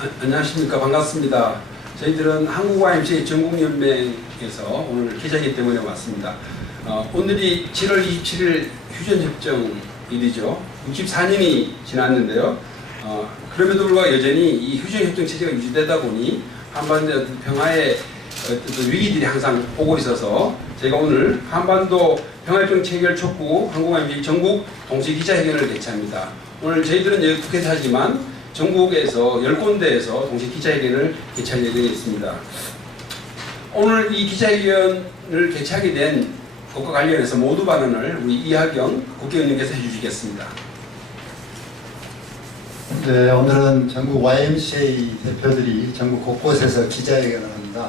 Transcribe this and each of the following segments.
안녕하십니까. 반갑습니다. 저희들은 한국YMCA 전국연맹에서 오늘 기자이기 때문에 왔습니다. 오늘이 7월 27일 휴전협정일이죠. 64년이 지났는데요. 그럼에도 불구하고 여전히 이 휴전협정 체제가 유지되다 보니 한반도 평화의 어떤 위기들이 항상 오고 있어서 제가 오늘 한반도 평화협정 체결 촉구 한국YMCA 전국 동시 기자회견을 개최합니다. 오늘 저희들은 여기 국회에서 하지만 전국에서 10군데에서 동시 기자회견을 개최할 예정에 있습니다. 오늘 이 기자회견을 개최하게 된 것과 관련해서 모두 발언을 우리 이하경 국회의원님께서 해주시겠습니다. 네, 오늘은 전국 YMCA 대표들이 전국 곳곳에서 기자회견을 합니다.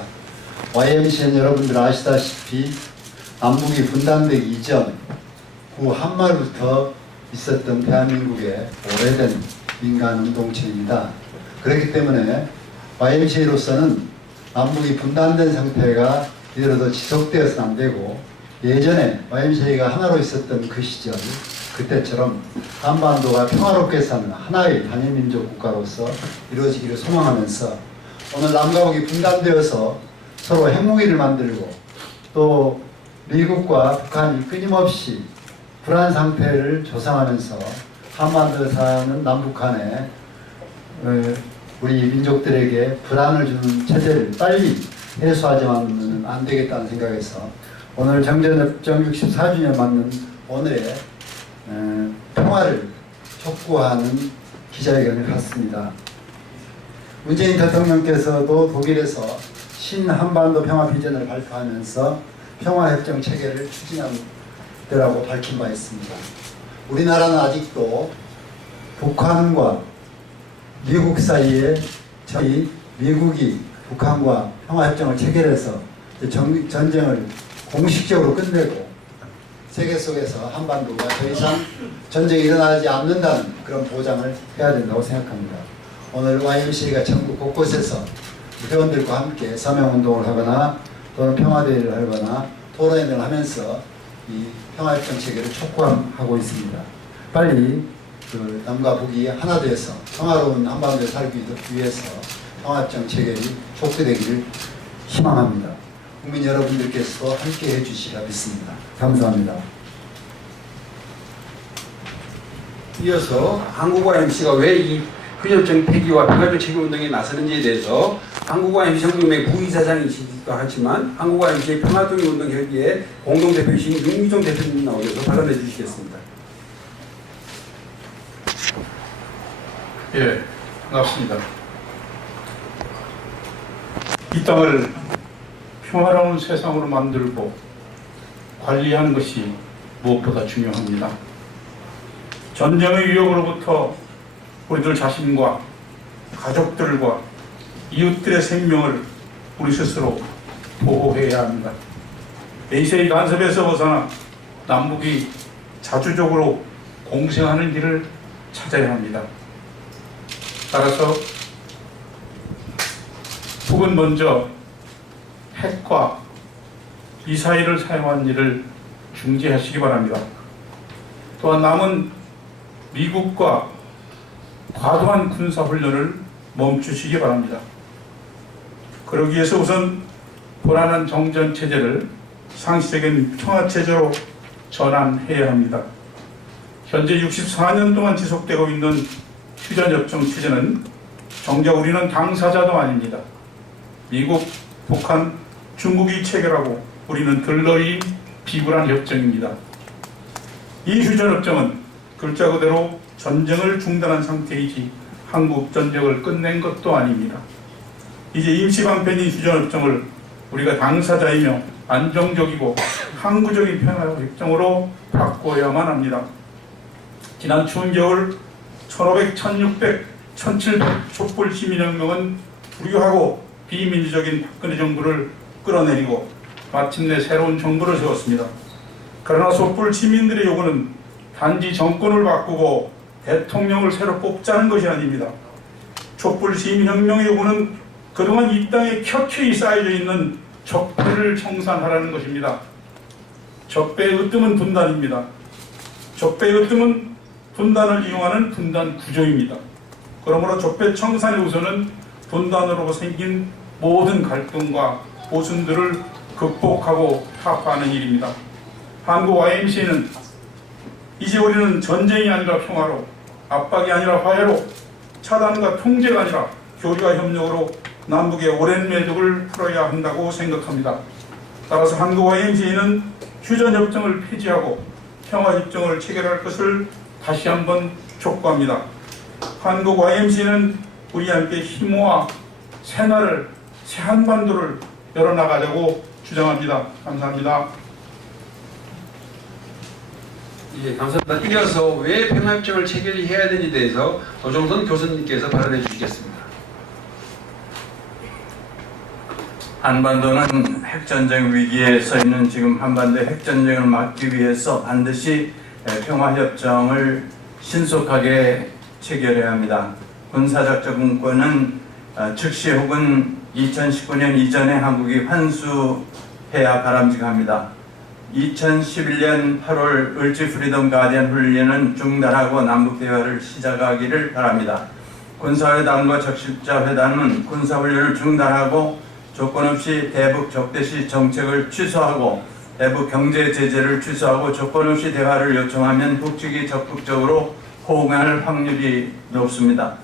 YMCA는 여러분들 아시다시피 남북이 분단되기 이전 구 한말부터 있었던 대한민국의 오래된 민간운동체입니다. 그렇기 때문에 YMCA로서는 남북이 분단된 상태가 이대로 더 지속되어서는 안 되고, 예전에 YMCA가 하나로 있었던 그 시절, 그때처럼 한반도가 평화롭게 사는 하나의 단일민족 국가로서 이루어지기를 소망하면서 오늘 남과 북이 분단되어서 서로 핵무기를 만들고 또 미국과 북한이 끊임없이 불안 상태를 조성하면서 한반도에 사는 남북 간에 우리 민족들에게 불안을 주는 체제를 빨리 해소하지만은 안 되겠다는 생각에서 오늘 정전협정 64주년 맞는 오늘의 평화를 촉구하는 기자회견을 갖습니다. 문재인 대통령께서도 독일에서 신한반도 평화 비전을 발표하면서 평화협정 체계를 추진한다라고 밝힌 바 있습니다. 우리나라는 아직도 북한과 미국 사이에 저희 미국이 북한과 평화협정을 체결해서 전쟁을 공식적으로 끝내고 세계 속에서 한반도가 더 이상 전쟁이 일어나지 않는다는 그런 보장을 해야 된다고 생각합니다. 오늘 YMCA가 전국 곳곳에서 회원들과 함께 서명운동을 하거나 또는 평화대회를 하거나 토론회를 하면서 이 평화협정 체계를 촉구하고 있습니다. 빨리 그 남과 북이 하나 되어서 평화로운 한반도에 살기 위해서 평화협정 체결이 촉구되기를 희망합니다. 국민 여러분들께서도 함께 해주시라 믿습니다. 감사합니다. 이어서 한국YMCA가 왜 이 휴전협정 폐기와 평화협정 체결 운동에 나서는지에 대해서 한국YMCA 전국연맹 부이사장이시기도 하지만 한국YMCA 평화통일운동 협의회 공동대표이신 윤기종 대표님 나오셔서 발언해 주시겠습니다. 예, 반갑습니다. 이 땅을 평화로운 세상으로 만들고 관리하는 것이 무엇보다 중요합니다. 전쟁의 위협으로부터 우리들 자신과 가족들과 이웃들의 생명을 우리 스스로 보호해야 합니다. 내세의 간섭에서 벗어나 남북이 자주적으로 공생하는 길을 찾아야 합니다. 따라서 북은 먼저 핵과 미사일을 사용한 일을 중지하시기 바랍니다. 또한 남은 미국과 과도한 군사훈련을 멈추시기 바랍니다. 그러기 위해서 우선 불안한 정전체제를 상시적인 평화체제로 전환해야 합니다. 현재 64년 동안 지속되고 있는 휴전협정 체제는 정작 우리는 당사자도 아닙니다. 미국, 북한, 중국이 체결하고 우리는 들러리 비굴한 협정입니다. 이 휴전협정은 글자 그대로 전쟁을 중단한 상태이지 한국 전쟁을 끝낸 것도 아닙니다. 이제 임시방편인 휴전협정을 우리가 당사자이며 안정적이고 항구적인 평화협정으로 바꿔야만 합니다. 지난 추운 겨울 1500, 1600, 1700 촛불 시민혁명은 불교하고 비민주적인 박근혜 정부를 끌어내리고 마침내 새로운 정부를 세웠습니다. 그러나 촛불 시민들의 요구는 단지 정권을 바꾸고 대통령을 새로 뽑자는 것이 아닙니다. 촛불 시민혁명의 요구는 그동안 이 땅에 켜켜이 쌓여져 있는 적폐를 청산하라는 것입니다. 적폐의 으뜸은 분단입니다. 적폐의 으뜸은 분단을 이용하는 분단 구조입니다. 그러므로 족배 청산의 우선은 분단으로 생긴 모든 갈등과 모순들을 극복하고 타파하는 일입니다. 한국 YMCA는 이제 우리는 전쟁이 아니라 평화로, 압박이 아니라 화해로, 차단과 통제가 아니라 교류와 협력으로 남북의 오랜 매듭을 풀어야 한다고 생각합니다. 따라서 한국 YMCA는 휴전협정을 폐지하고 평화협정을 체결할 것을 다시 한번 촉구합니다. 한국 YMCA는 우리 함께 힘 모아 새날을, 새 한반도를 열어나가려고 주장합니다. 감사합니다. 예, 감사합니다. 이어서 왜 평화협정을 체결해야 되는지에 대해서 도종선 교수님께서 발언해 주시겠습니다. 한반도는 핵전쟁 위기에 서 있는 지금 한반도의 핵전쟁을 막기 위해서 반드시 평화협정을 신속하게 체결해야 합니다. 군사작전권은 즉시 혹은 2019년 이전에 한국이 환수해야 바람직합니다. 2011년 8월 을지 프리덤 가디언 훈련은 중단하고 남북 대화를 시작하기를 바랍니다. 군사회담과 적십자 회담은 군사훈련을 중단하고 조건 없이 대북 적대시 정책을 취소하고 대북 경제 제재를 취소하고 조건 없이 대화를 요청하면 북측이 적극적으로 호응할 확률이 높습니다.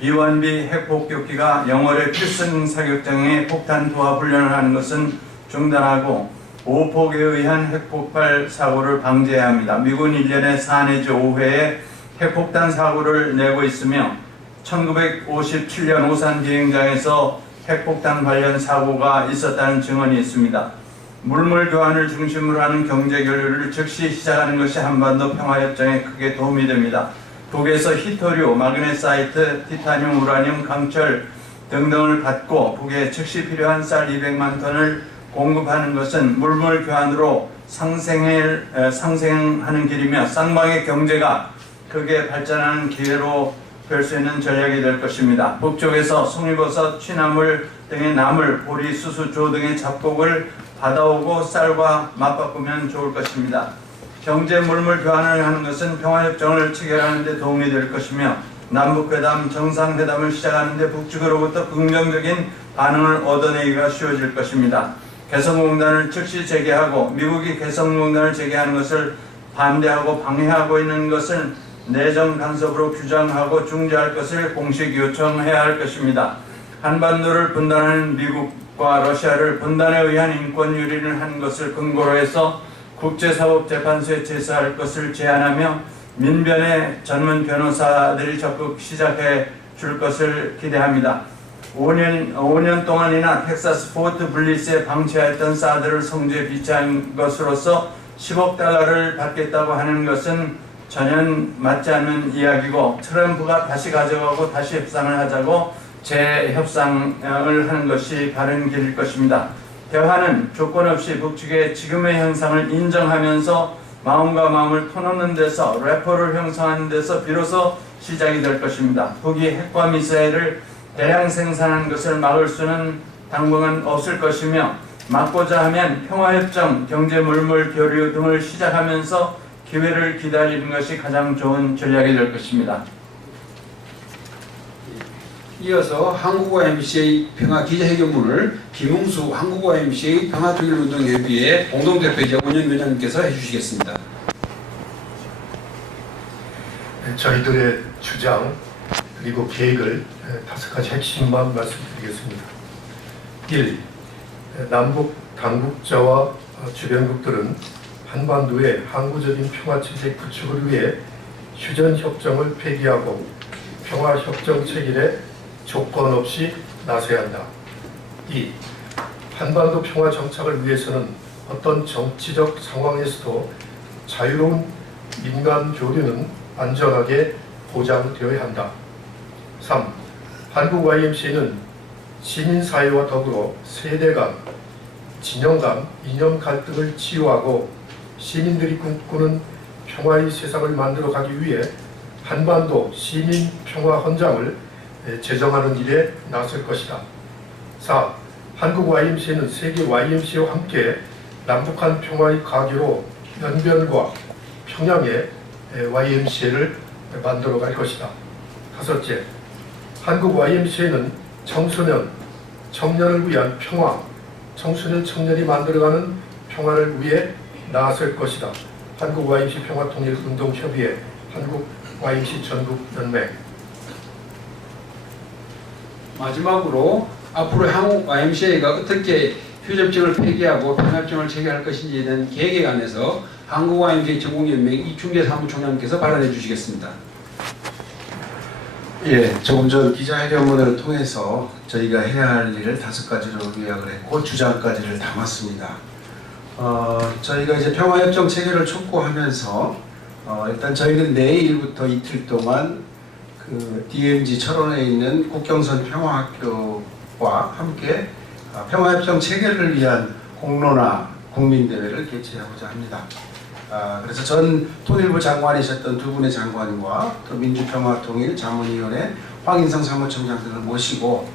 비원비 핵폭격기가 영월의 필승 사격장에 폭탄 투하 훈련을 하는 것은 중단하고 오폭에 의한 핵폭발 사고를 방지해야 합니다. 미군 1년에 4 내지 5회의 핵폭탄 사고를 내고 있으며 1957년 오산 비행장에서 핵폭탄 관련 사고가 있었다는 증언이 있습니다. 물물 교환을 중심으로 하는 경제 교류를 즉시 시작하는 것이 한반도 평화협정에 크게 도움이 됩니다. 북에서 히토류, 마그네사이트, 티타늄, 우라늄, 강철 등등을 받고 북에 즉시 필요한 쌀 200만 톤을 공급하는 것은 물물 교환으로 상생하는 길이며 쌍방의 경제가 크게 발전하는 기회로 될 수 있는 전략이 될 것입니다. 북쪽에서 송이버섯, 취나물 등의 나물, 보리, 수수, 조 등의 잡곡을 받아오고 쌀과 맞바꾸면 좋을 것입니다. 경제 물물 교환을 하는 것은 평화협정을 체결하는 데 도움이 될 것이며 남북회담, 정상회담을 시작하는 데 북측으로부터 긍정적인 반응을 얻어내기가 쉬워질 것입니다. 개성공단을 즉시 재개하고 미국이 개성공단을 재개하는 것을 반대하고 방해하고 있는 것을 내정 간섭으로 규정하고 중재할 것을 공식 요청해야 할 것입니다. 한반도를 분단하는 미국과 러시아를 분단에 의한 인권 유린을 한 것을 근거로 해서 국제사법재판소에 제소할 것을 제안하며 민변의 전문 변호사들이 적극 시작해 줄 것을 기대합니다. 5년 동안이나 텍사스 포트 블리스에 방치하였던 사드를 성주에 비치한 것으로서 10억 달러를 받겠다고 하는 것은 전혀 맞지 않는 이야기고 트럼프가 다시 가져가고 다시 협상을 하자고 재협상을 하는 것이 바른 길일 것입니다. 대화는 조건 없이 북측의 지금의 현상을 인정하면서 마음과 마음을 터놓는 데서 래퍼를 형성하는 데서 비로소 시작이 될 것입니다. 북이 핵과 미사일을 대량 생산하는 것을 막을 수는 당분간 없을 것이며 막고자 하면 평화협정, 경제물물 교류 등을 시작하면서 기회를 기다리는 것이 가장 좋은 전략이 될 것입니다. 이어서 한국어 MCA 평화 기자회견문을 김웅수 한국어 MCA 평화통일운동협의회 공동대표이자 운영위원장님께서 해주시겠습니다. 저희들의 주장 그리고 계획을 5가지 핵심만 말씀드리겠습니다. 1. 남북 당국자와 주변국들은 한반도의 항구적인 평화체제 구축을 위해 휴전협정을 폐기하고 평화협정 체결에 조건 없이 나서야 한다. 2. 한반도 평화 정착을 위해서는 어떤 정치적 상황에서도 자유로운 민간 교류는 안전하게 보장되어야 한다. 3. 한국 YMCA는 시민사회와 더불어 세대 간, 진영 간, 이념 갈등을 치유하고 시민들이 꿈꾸는 평화의 세상을 만들어가기 위해 한반도 시민 평화 헌장을 제정하는 일에 나설 것이다. 4. 한국 YMCA는 세계 YMCA와 함께 남북한 평화의 가계로 연변과 평양의 YMCA를 만들어갈 것이다. 5째, 한국 YMCA는 청소년, 청년을 위한 평화, 청소년, 청년이 만들어가는 평화를 위해 나설 것이다. 한국 YMC 평화통일운동협의회, 한국 YMC 전국연맹. 마지막으로 앞으로 한국 YMCA가 어떻게 휴전협정을 폐기하고 평화협정을 체결할 것인지에 대한 계획에 관해서 한국 YMCA 전국연맹 이충재 사무총장님께서 발언해 주시겠습니다. 예, 조금 전 기자회견문을 통해서 저희가 해야 할 일을 5가지로 요약을 했고 주장까지를 담았습니다. 저희가 이제 평화협정 체결을 촉구하면서 일단 저희는 내일부터 이틀 동안 그 DMZ 철원에 있는 국경선 평화학교와 함께 평화협정 체결을 위한 공론화 국민대회를 개최하고자 합니다. 그래서 전 통일부 장관이셨던 두 분의 장관과 또 민주평화통일 자문위원회 황인성 사무총장 등을 모시고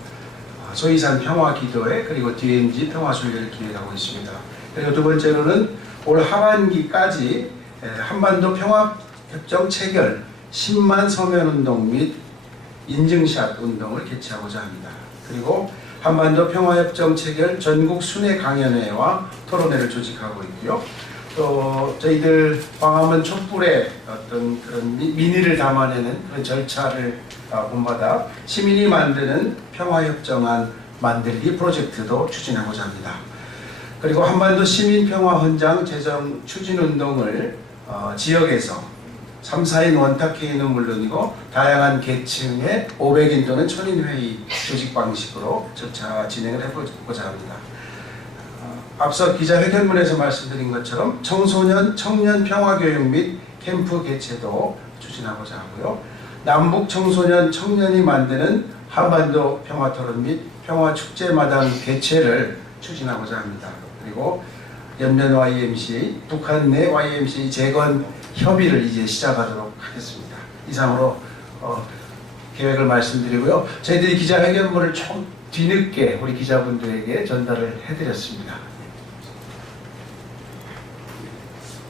소이산 평화기도회 그리고 DMZ 평화순례를 기획하고 있습니다. 그리고 두 번째로는 올 하반기까지 한반도 평화협정 체결 10만 서면운동 및 인증샷 운동을 개최하고자 합니다. 그리고 한반도 평화협정 체결 전국 순회 강연회와 토론회를 조직하고 있고요. 또 저희들 광화문 촛불에 어떤 그런 민의를 담아내는 그런 절차를 본받아 시민이 만드는 평화협정안 만들기 프로젝트도 추진하고자 합니다. 그리고 한반도 시민평화헌장 제정 추진운동을 지역에서 3, 4인 원탁회의는 물론이고 다양한 계층의 500인 또는 1000인 회의 조직 방식으로 절차 진행을 해보고자 합니다. 앞서 기자회견문에서 말씀드린 것처럼 청소년, 청년 평화교육 및 캠프 개최도 추진하고자 하고요. 남북 청소년, 청년이 만드는 한반도 평화토론 및 평화축제마당 개최를 추진하고자 합니다. 그리고 연면 YMCA, 북한 내 YMCA 재건 협의를 이제 시작하도록 하겠습니다. 이상으로 계획을 말씀드리고요. 저희들이 기자회견문을 좀 뒤늦게 우리 기자분들에게 전달을 해드렸습니다.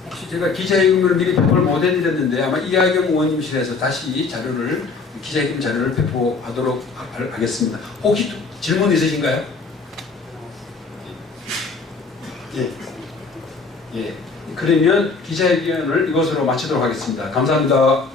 혹시 제가 기자회견문을 미리 배포를 못 해드렸는데 아마 이하경 의원님실에서 다시 기자회견 자료를 배포하도록 하겠습니다. 혹시 질문 있으신가요? 예. 그러면 기자회견을 이것으로 마치도록 하겠습니다. 감사합니다.